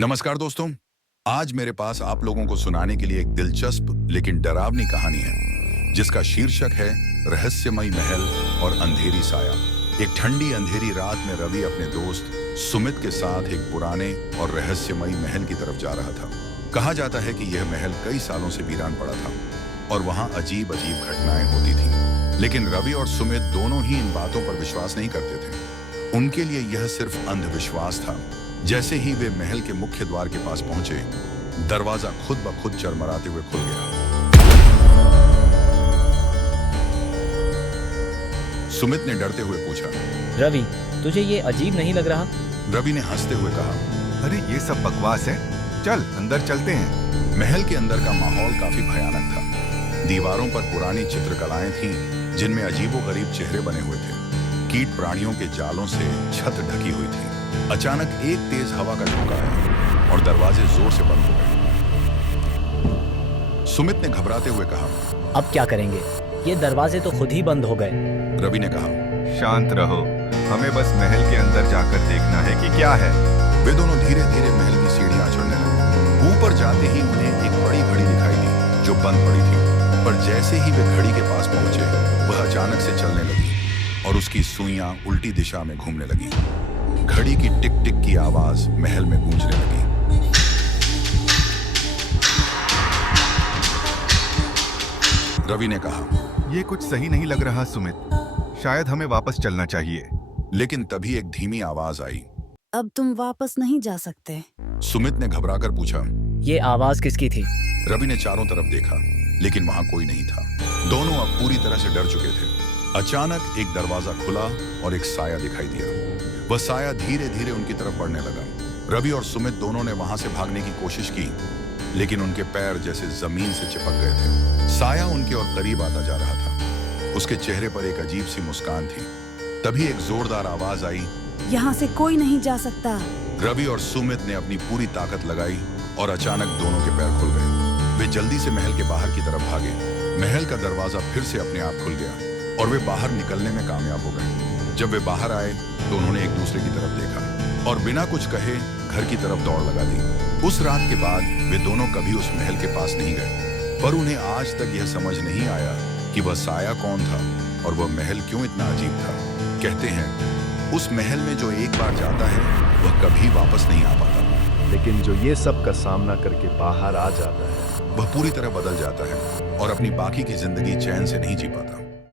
नमस्कार दोस्तों। आज मेरे पास आप लोगों को सुनाने के लिए एक दिलचस्प लेकिन डरावनी कहानी है जिसका शीर्षक है रहस्यमयी महल और अंधेरी साया। एक ठंडी अंधेरी रात में रवि अपने दोस्त सुमित के साथ एक पुराने और रहस्यमयी महल की तरफ जा रहा था। कहा जाता है कि यह महल कई सालों से वीरान पड़ा था और वहां अजीब अजीब घटनाएं होती थी, लेकिन रवि और सुमित दोनों ही इन बातों पर विश्वास नहीं करते थे। उनके लिए यह सिर्फ अंधविश्वास था। जैसे ही वे महल के मुख्य द्वार के पास पहुंचे, दरवाजा खुद ब खुद चरमराते हुए खुल गया। सुमित ने डरते हुए पूछा, रवि, तुझे ये अजीब नहीं लग रहा? रवि ने हंसते हुए कहा, अरे ये सब बकवास है, चल अंदर चलते हैं। महल के अंदर का माहौल काफी भयानक था। दीवारों पर पुरानी चित्रकलाएं थीं जिनमें अजीबोगरीब चेहरे बने हुए थे। कीट प्राणियों के जालों से छत ढकी हुई थी। अचानक एक तेज हवा का झोंका आया और दरवाजे जोर से बंद हो गए। सुमित ने घबराते हुए कहा, अब क्या करेंगे? ये दरवाजे तो खुद ही बंद हो गए। रवि ने कहा, शांत रहो, हमें बस महल के अंदर जाकर देखना है कि क्या है। वे दोनों धीरे धीरे महल की सीढ़ियां चढ़ने लगे। ऊपर जाते ही उन्हें एक बड़ी घड़ी दिखाई दी जो बंद पड़ी थी, पर जैसे ही वे घड़ी के पास पहुंचे, वह अचानक से चलने लगी और उसकी सुइयां उल्टी दिशा में घूमने लगी। घड़ी की टिक टिक की आवाज महल में गूंजने लगी। रवि ने कहा, ये कुछ सही नहीं लग रहा सुमित, शायद हमें वापस चलना चाहिए। लेकिन तभी एक धीमी आवाज आई। अब तुम वापस नहीं जा सकते। सुमित ने घबराकर पूछा, ये आवाज किसकी थी? रवि ने चारों तरफ देखा, लेकिन वहां कोई नहीं था। दोनों अब पूरी तरह से डर चुके थे। अचानक एक दरवाजा खुला और एक साया दिखाई दिया। वह साया धीरे धीरे उनकी तरफ बढ़ने लगा। रवि और सुमित दोनों ने वहां से भागने की कोशिश की, लेकिन उनके पैर जैसे जमीन से चिपक गए थे। साया उनके और करीब आता जा रहा था। उसके चेहरे पर एक अजीब सी मुस्कान थी। तभी एक जोरदार आवाज आई, यहाँ से कोई नहीं जा सकता। रवि और सुमित ने अपनी पूरी ताकत लगाई और अचानक दोनों के पैर खुल गए। वे जल्दी से महल के बाहर की तरफ भागे। महल का दरवाजा फिर से अपने आप खुल गया और वे बाहर निकलने में कामयाब हो गए। जब वे बाहर आए तो उन्होंने एक दूसरे की तरफ देखा और बिना कुछ कहे घर की तरफ दौड़ लगा दी। उस रात के बाद वे दोनों कभी उस महल के पास नहीं गए, पर उन्हें आज तक यह समझ नहीं आया कि वह साया कौन था और वह महल क्यों इतना अजीब था। कहते हैं, उस महल में जो एक बार जाता है वह कभी वापस नहीं आ पाता, लेकिन जो ये सब का सामना करके बाहर आ जाता है वह पूरी तरह बदल जाता है और अपनी बाकी की जिंदगी चैन से नहीं जी पाता।